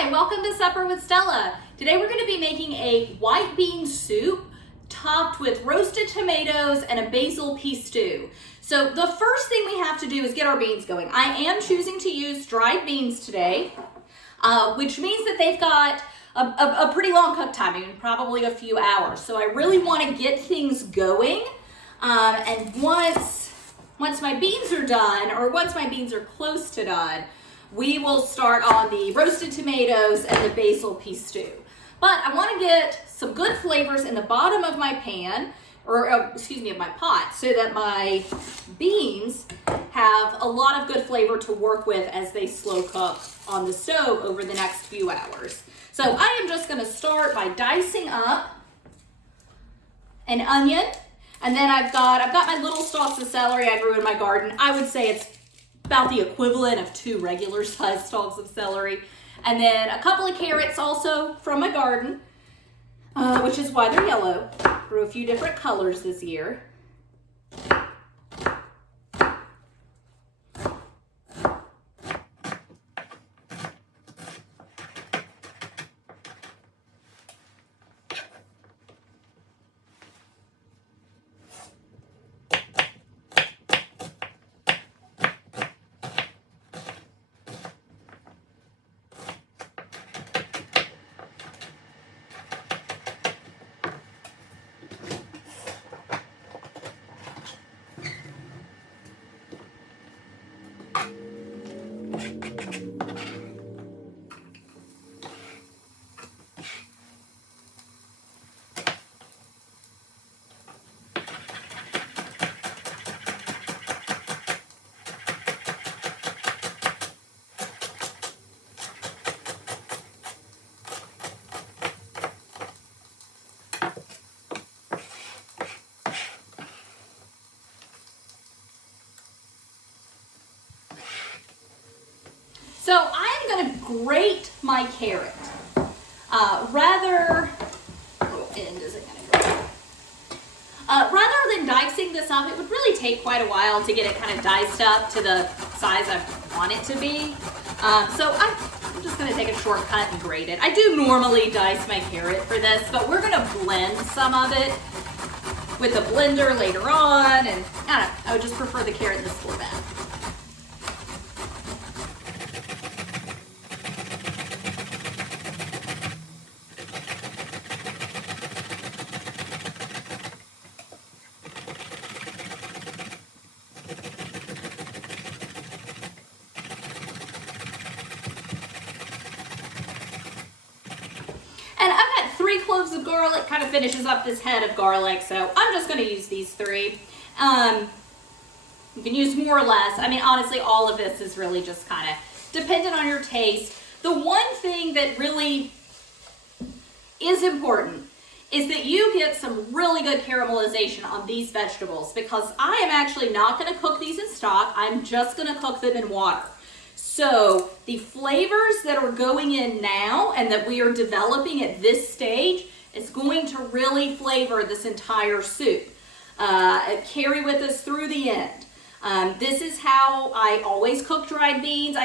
Hi, welcome to Supper with Stella. Today we're going to be making a white bean soup topped with roasted tomatoes and a basil pistou. So the first thing we have to do is get our beans going. I am choosing to use dried beans today, which means that they've got a pretty long cook time, I mean, probably a few hours. So I really want to get things going. And once my beans are done, or once my beans are close to done, we will start on the roasted tomatoes and the basil pistou. But I want to get some good flavors in the bottom of my pan, or of my pot, so that my beans have a lot of good flavor to work with as they slow cook on the stove over the next few hours. So I am just going to start by dicing up an onion, and then I've got my little stalks of celery I grew in my garden. I would say it's about the equivalent of 2 regular sized stalks of celery. And then a couple of carrots also from my garden, which is why they're yellow. Grew a few different colors this year. So I am going to grate my carrot. Rather than dicing this up, it would really take quite a while to get it kind of diced up to the size I want it to be. So I'm just going to take a shortcut and grate it. I do normally dice my carrot for this, but we're going to blend some of it with a blender later on, and I don't know, I would just prefer the carrot in this format. And I've got 3 cloves of garlic, kind of finishes up this head of garlic, so I'm just going to use these 3. You can use more or less. I mean, honestly, all of this is really just kind of dependent on your taste. The one thing that really is important is that you get some really good caramelization on these vegetables, because I am actually not going to cook these in stock. I'm just going to cook them in water. So the flavors that are going in now and that we are developing at this stage is going to really flavor this entire soup. Carry with us through the end. This is how I always cook dried beans.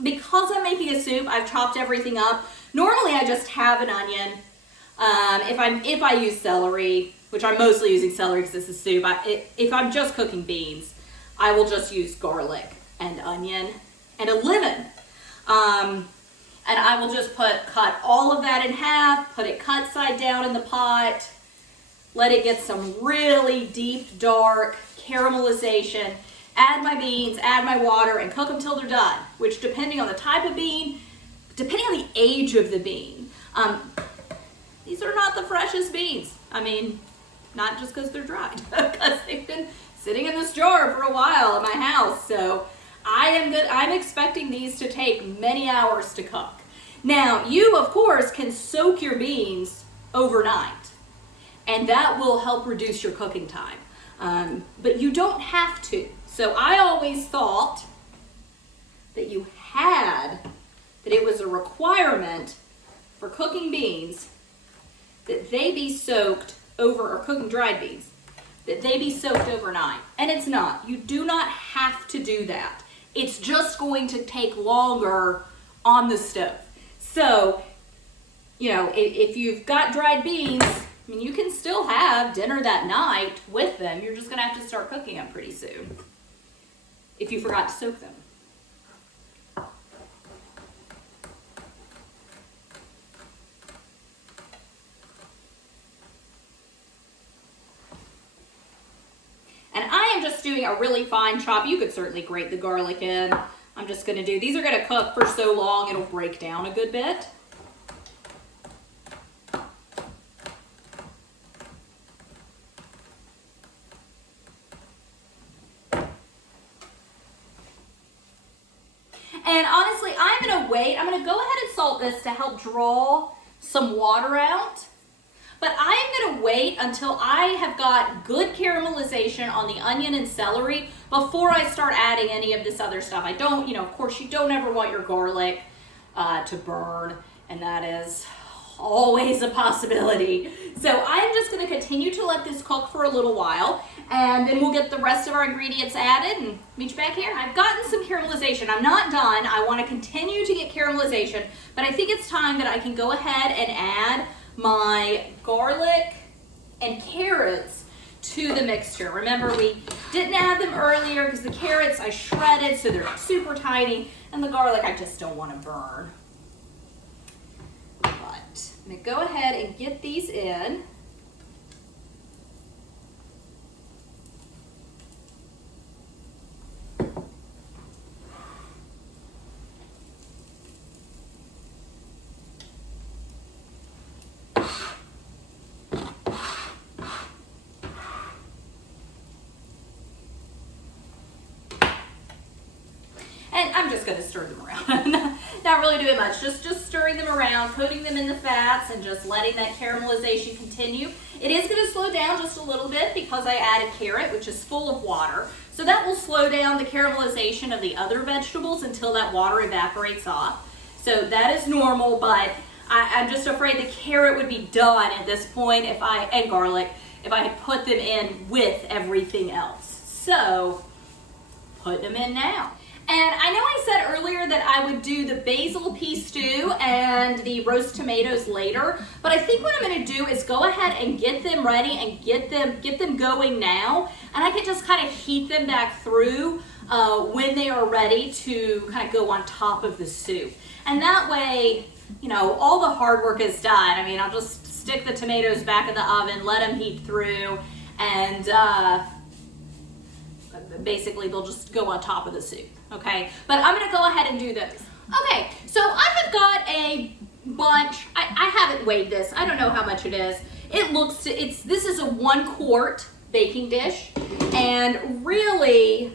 Because I'm making a soup, I've chopped everything up. Normally I just have an onion. If I use celery, which I'm mostly using celery because this is soup, if I'm just cooking beans, I will just use garlic and onion and a lemon. And I will just cut all of that in half, put it cut side down in the pot, let it get some really deep, dark caramelization, add my beans, add my water, and cook them till they're done, which depending on the type of bean, depending on the age of the bean, these are not the freshest beans. I mean, not just because they're dried, because they've been sitting in this jar for a while at my house, so I'm expecting these to take many hours to cook. Now, you, of course, can soak your beans overnight, and that will help reduce your cooking time. But you don't have to. So I always thought that it was a requirement for cooking beans that they be soaked or cooking dried beans, that they be soaked overnight. And it's not. You do not have to do that. It's just going to take longer on the stove. So, you know, if you've got dried beans, I mean, you can still have dinner that night with them. You're just gonna have to start cooking them pretty soon if you forgot to soak them. And I am just doing a really fine chop. You could certainly grate the garlic in. I'm just gonna do, these are gonna cook for so long it'll break down a good bit. And honestly, I'm gonna wait. I'm gonna go ahead and salt this to help draw some water out. But I'm gonna wait until I have got good caramelization on the onion and celery before I start adding any of this other stuff. I don't, you know, of course you don't ever want your garlic to burn, and that is always a possibility. So I'm just gonna continue to let this cook for a little while, and then we'll get the rest of our ingredients added and meet you back here. I've gotten some caramelization. I'm not done. I wanna continue to get caramelization, but I think it's time that I can go ahead and add my garlic and carrots to the mixture. Remember, we didn't add them earlier because the carrots I shredded so they're super tiny, and the garlic I just don't want to burn. But I'm going to go ahead and get these in. And I'm just gonna stir them around. Not really doing much, just stirring them around, coating them in the fats, and just letting that caramelization continue. It is gonna slow down just a little bit because I added carrot, which is full of water. So that will slow down the caramelization of the other vegetables until that water evaporates off. So that is normal, but I'm just afraid the carrot would be done at this point and garlic, if I had put them in with everything else. So, put them in now. And I know I said earlier that I would do the basil pistou and the roast tomatoes later, but I think what I'm going to do is go ahead and get them ready and get them going now, and I can just kind of heat them back through when they are ready to kind of go on top of the soup. And that way, you know, all the hard work is done. I mean, I'll just stick the tomatoes back in the oven, let them heat through, and basically they'll just go on top of the soup. Okay, but I'm gonna go ahead and do those. Okay, so I have got a bunch. I haven't weighed this. I don't know how much it is. This is a 1 quart baking dish, and really,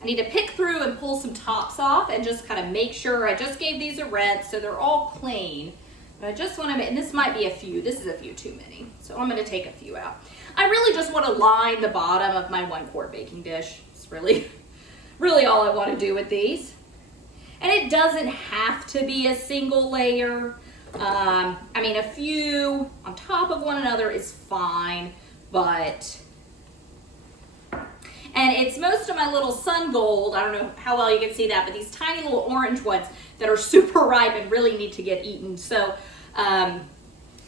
I need to pick through and pull some tops off and just kind of make sure. I just gave these a rinse, so they're all clean. But I just want to make, and this might be a few. This is a few too many, so I'm gonna take a few out. I really just want to line the bottom of my 1 quart baking dish. It's really all I want to do with these. And it doesn't have to be a single layer. I mean, a few on top of one another is fine, but, and it's most of my little sun gold. I don't know how well you can see that, but these tiny little orange ones that are super ripe and really need to get eaten. So,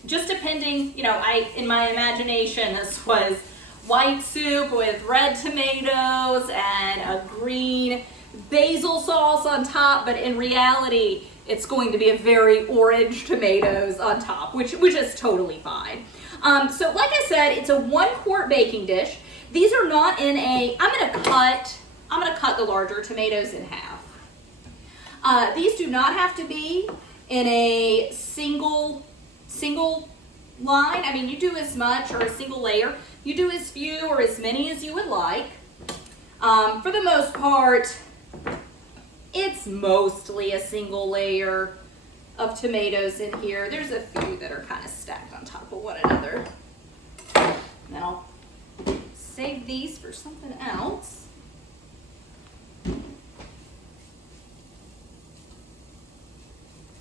just depending, you know, in my imagination, this was white soup with red tomatoes and a green basil sauce on top, but in reality, it's going to be a very orange tomatoes on top, which is totally fine. So like I said, it's a 1 quart baking dish. These are not in a, I'm gonna cut the larger tomatoes in half. These do not have to be in a single line. I mean, you do as much, or a single layer. You do as few or as many as you would like. For the most part, it's mostly a single layer of tomatoes in here. There's a few that are kind of stacked on top of one another. And then I'll save these for something else.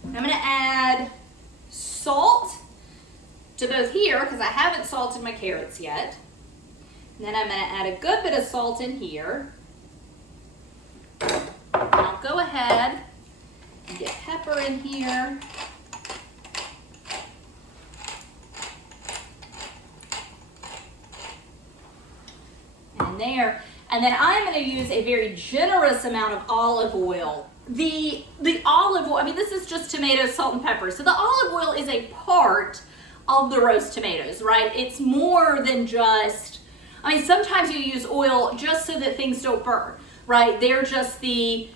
I'm going to add salt to both here because I haven't salted my carrots yet. And then I'm going to add a good bit of salt in here. And I'll go ahead and get pepper pepper in here. And there. And then I'm going to use a very generous amount of olive oil. The olive oil, I mean, this is just tomatoes, salt, and pepper. So the olive oil is a part of the roast tomatoes, right? It's more than just, I mean, sometimes you use oil just so that things don't burn, right? They're just the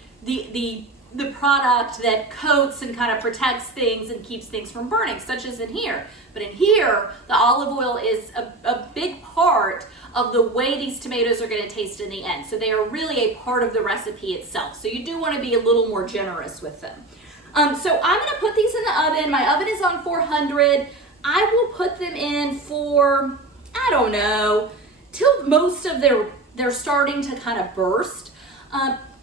product that coats and kind of protects things and keeps things from burning, such as in here. But in here, the olive oil is a big part of the way these tomatoes are going to taste in the end. So they are really a part of the recipe itself. So you do want to be a little more generous with them. So I'm going to put these in the oven. My oven is on 400. I will put them in for, I don't know, till most of they're starting to kind of burst.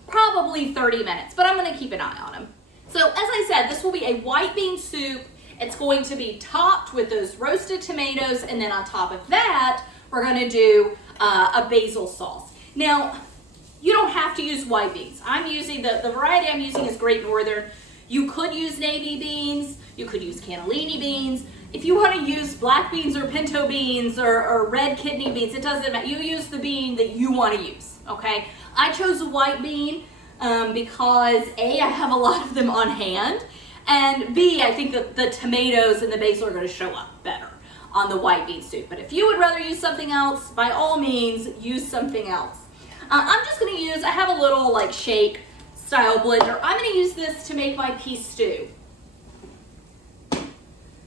Probably 30 minutes, but I'm going to keep an eye on them. So as I said, this will be a white bean soup. It's going to be topped with those roasted tomatoes, and then on top of that, we're going to do a basil sauce. Now, you don't have to use white beans. I'm using, the variety I'm using is Great Northern. You could use navy beans, you could use cannellini beans. If you want to use black beans or pinto beans or red kidney beans, it doesn't matter. You use the bean that you want to use, okay? I chose a white bean because A, I have a lot of them on hand, and B, I think that the tomatoes and the basil are going to show up better on the white bean soup. But if you would rather use something else, by all means, use something else. I'm just going to use, I have a little like shake style blender. I'm going to use this to make my pistou.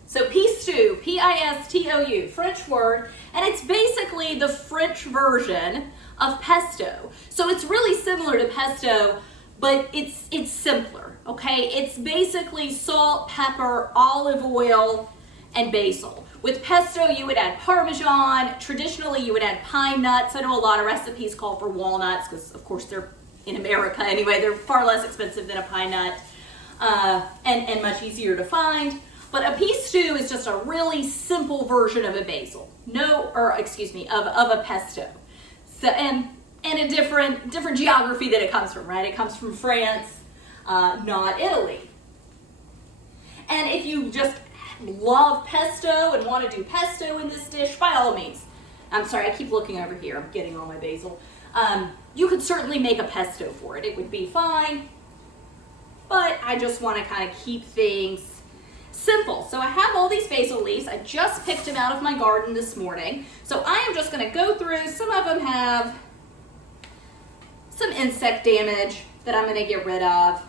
So pistou, P-I-S-T-O-U, French word, and it's basically the French version of pesto. So it's really similar to pesto, but it's simpler, okay? It's basically salt, pepper, olive oil, and basil. With pesto, you would add Parmesan. Traditionally, you would add pine nuts. I know a lot of recipes call for walnuts because, of course, they're in America anyway. They're far less expensive than a pine nut and much easier to find. But a pistou is just a really simple version of a basil. Of a pesto. So, and a different geography that it comes from, right? It comes from France, not Italy. And if you just love pesto and want to do pesto in this dish, by all means. I'm sorry, I keep looking over here. I'm getting all my basil. You could certainly make a pesto for it. It would be fine. But I just want to kind of keep things simple. So I have all these basil leaves. I just picked them out of my garden this morning. So I am just going to go through. Some of them have some insect damage that I'm going to get rid of.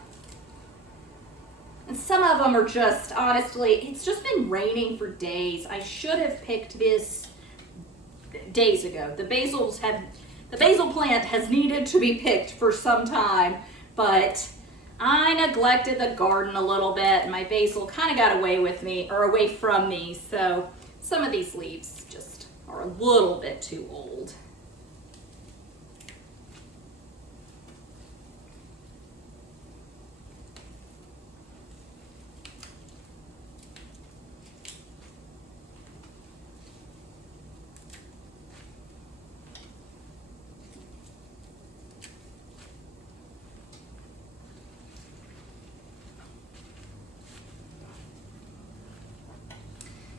And some of them are just, honestly, it's just been raining for days. I should have picked this days ago. The basil plant has needed to be picked for some time, but I neglected the garden a little bit and my basil kind of got away from me. So some of these leaves just are a little bit too old.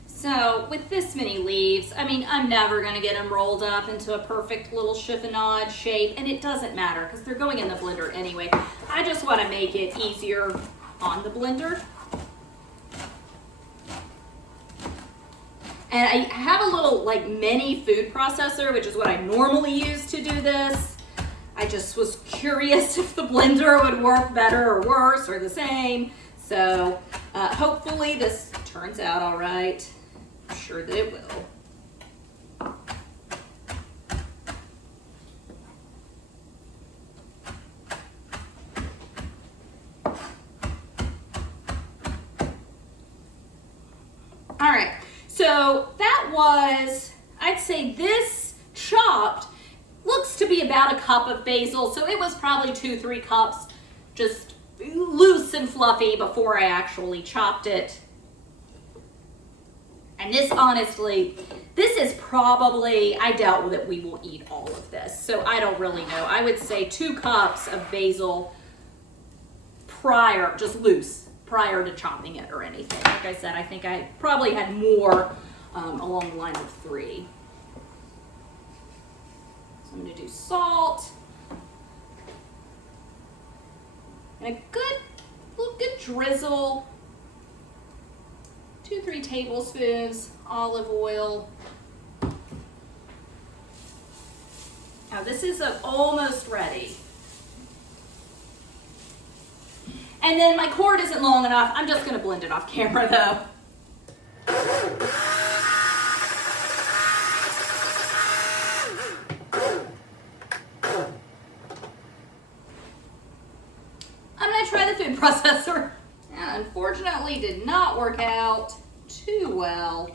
So with this many leaves, I mean, I'm never going to get them rolled up into a perfect little chiffonade shape, and it doesn't matter because they're going in the blender anyway. I just want to make it easier on the blender. And I have a little like mini food processor, which is what I normally use to do this. I just was curious if the blender would work better or worse or the same. So hopefully this turns out all right. I'm sure that it will. All right, so that was, I'd say this chopped looks to be about a cup of basil. So it was probably 2-3 cups, just loose and fluffy before I actually chopped it. And this, honestly, this is probably, I doubt that we will eat all of this. So I don't really know. I would say 2 cups of basil prior, just loose, prior to chopping it or anything. Like I said, I think I probably had more along the line of 3. So I'm going to do salt and a good drizzle, 2-3 tablespoons olive oil. Now this is almost ready. And then my cord isn't long enough. I'm just going to blend it off camera though. I'm going to try the food processor. And unfortunately did not work out too well.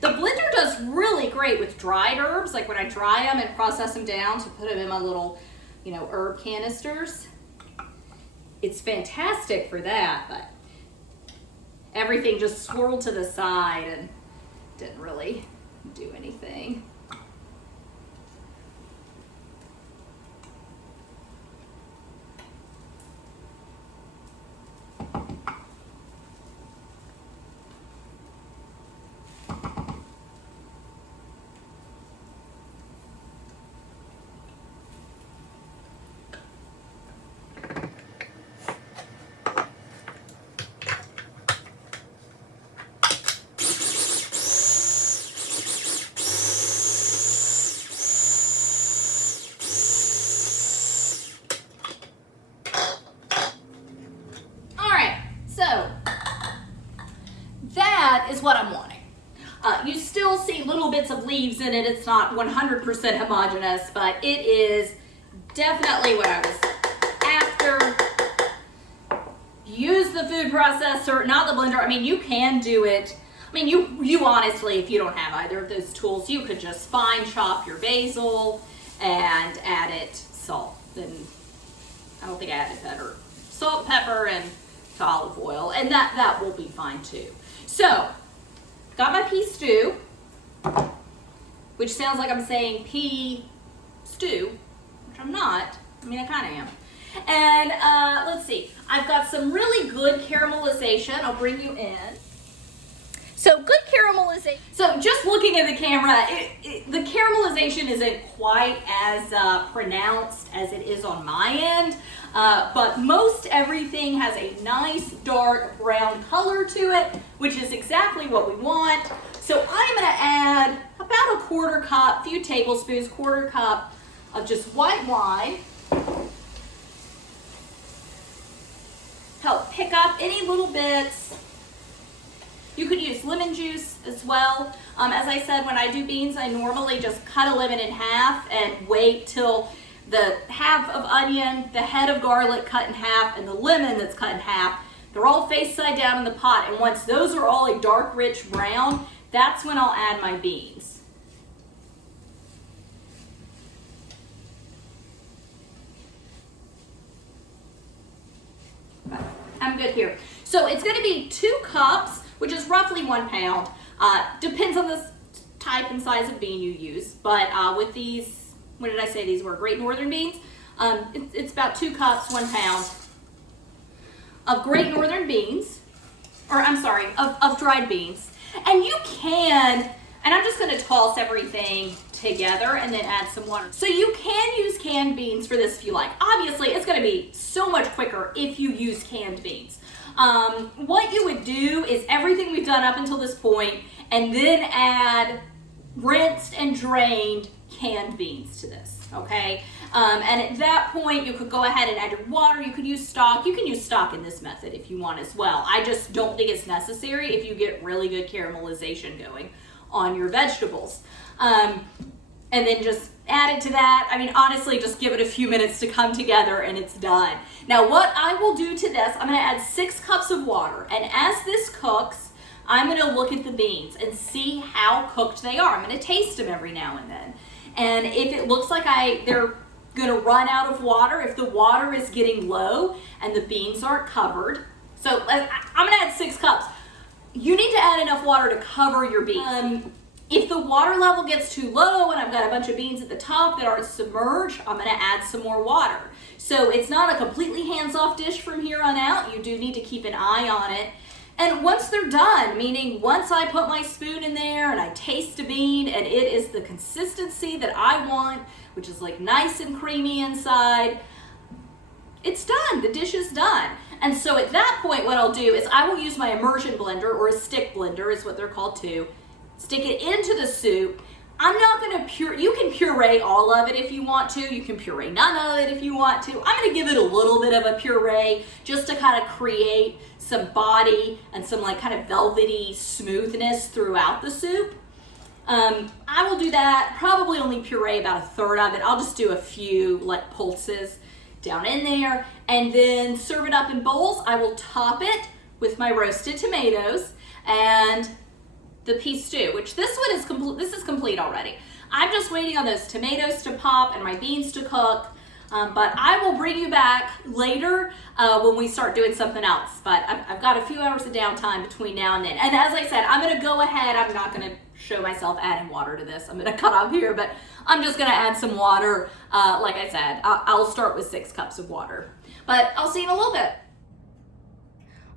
The blender does really great with dried herbs, like when I dry them and process them down to put them in my little, herb canisters. It's fantastic for that, but everything just swirled to the side and didn't really do anything. What I'm wanting. You still see little bits of leaves in it. It's not 100% homogeneous, but it is definitely what I was after. Use the food processor, not the blender. I mean, you can do it. I mean, you honestly, if you don't have either of those tools, you could just fine chop your basil and add it salt. Then I don't think I added pepper, salt, pepper, and to olive oil, and that will be fine too. So. Got my Pistou, which sounds like I'm saying pea stew, which I'm not. I mean, I kind of am. And let's see. I've got some really good caramelization. I'll bring you in. So good caramelization. So just looking at the camera, the caramelization isn't quite as pronounced as it is on my end. But most everything has a nice dark brown color to it, which is exactly what we want. So I'm going to add about a 1/4 cup, few tablespoons, 1/4 cup of just white wine. Help pick up any little bits. You could use lemon juice as well. As I said, when I do beans, I normally just cut a lemon in half and wait till the half of onion, the head of garlic cut in half, and the lemon that's cut in half, they're all face side down in the pot. And once those are all a dark, rich brown, that's when I'll add my beans. I'm good here. So it's going to be 2 cups, which is roughly 1 pound. Depends on the type and size of bean you use. But with these, what did I say these were? Great Northern beans. It's about 2 cups, 1 pound of Great Northern beans, or I'm sorry, of dried beans. And you can, and I'm just going to toss everything together and then add some water. So you can use canned beans for this if you like. Obviously, it's going to be so much quicker if you use canned beans. What you would do is everything we've done up until this point, and then add rinsed and drained canned beans to this, okay? And at that point, you could go ahead and add your water. You could use stock. You can use stock in this method if you want as well. I just don't think it's necessary if you get really good caramelization going on your vegetables. And then just add it to that. I mean, honestly, just give it a few minutes to come together and it's done. Now, what I will do to this, I'm gonna add 6 cups of water. And as this cooks, I'm gonna look at the beans and see how cooked they are. I'm gonna taste them every now and then. And if it looks like they're gonna run out of water, if the water is getting low and the beans aren't covered, so I'm gonna add 6 cups. You need to add enough water to cover your beans. If the water level gets too low and I've got a bunch of beans at the top that aren't submerged, I'm gonna add some more water. So it's not a completely hands-off dish from here on out. You do need to keep an eye on it. And once they're done, meaning once I put my spoon in there and I taste a bean and it is the consistency that I want, which is like nice and creamy inside, it's done, the dish is done. And so at that point, what I'll do is I will use my immersion blender, or a stick blender is what they're called too, stick it into the soup. I'm not gonna you can puree all of it if you want to. You can puree none of it if you want to. I'm gonna give it a little bit of a puree just to kind of create some body and some like kind of velvety smoothness throughout the soup. I will do that, probably only puree about a third of it. I'll just do a few like pulses down in there and then serve it up in bowls. I will top it with my roasted tomatoes and the pistou, which this one is complete. This is complete already. I'm just waiting on those tomatoes to pop and my beans to cook. But I will bring you back later when we start doing something else. But I've got a few hours of downtime between now and then. And as I said, I'm gonna go ahead. I'm not gonna show myself adding water to this. I'm gonna cut off here, but I'm just gonna add some water. Like I said, I'll start with 6 cups of water. But I'll see you in a little bit.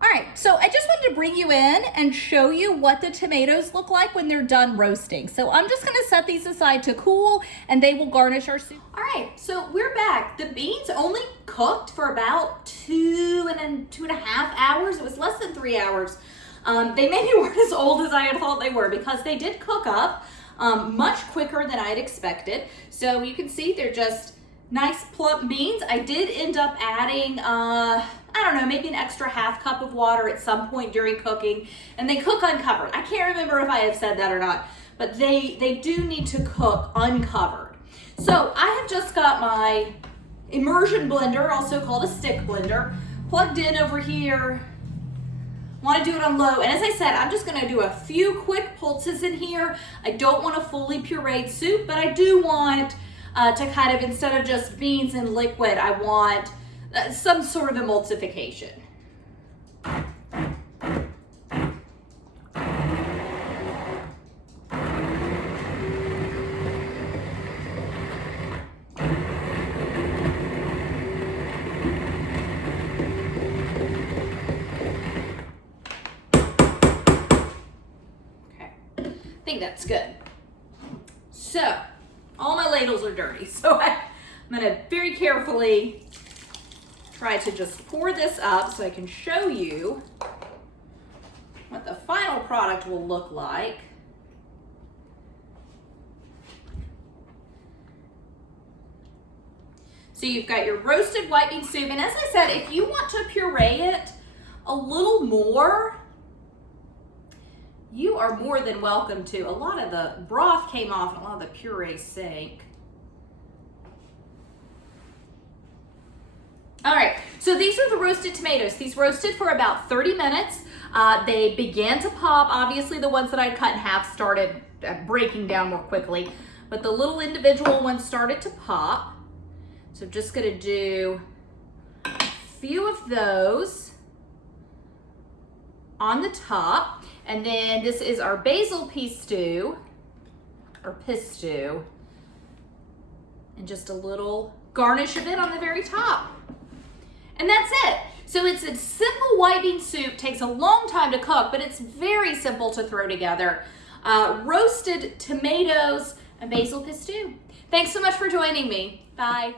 All right, so I just wanted to bring you in and show you what the tomatoes look like when they're done roasting. So I'm just gonna set these aside to cool and they will garnish our soup. All right, so we're back. The beans only cooked for about 2.5 hours. It was less than 3 hours. They maybe weren't as old as I had thought they were because they did cook up much quicker than I had expected. So you can see they're just nice plump beans. I did end up adding, I don't know, maybe an extra half cup of water at some point during cooking, and they cook uncovered. I can't remember if I have said that or not, but they do need to cook uncovered. So I have just got my immersion blender, also called a stick blender, plugged in over here. Want to do it on low, and as I said, I'm just going to do a few quick pulses in here. I don't want a fully pureed soup, but I do want to kind of, instead of just beans and liquid, I want some sort of emulsification. Okay, I think that's good. So, all my ladles are dirty, so I'm gonna very carefully try to just pour this up so I can show you what the final product will look like. So you've got your roasted white bean soup, and as I said, if you want to puree it a little more, you are more than welcome to. A lot of the broth came off and a lot of the puree sank. All right, so these are the roasted tomatoes. These roasted for about 30 minutes. They began to pop. Obviously, the ones that I'd cut in half started breaking down more quickly, but the little individual ones started to pop. So I'm just gonna do a few of those on the top. And then this is our basil pistou, or pistou, and just a little garnish of it on the very top. And that's it. So it's a simple white bean soup, takes a long time to cook, but it's very simple to throw together. Roasted tomatoes and basil pistou. Thanks so much for joining me. Bye.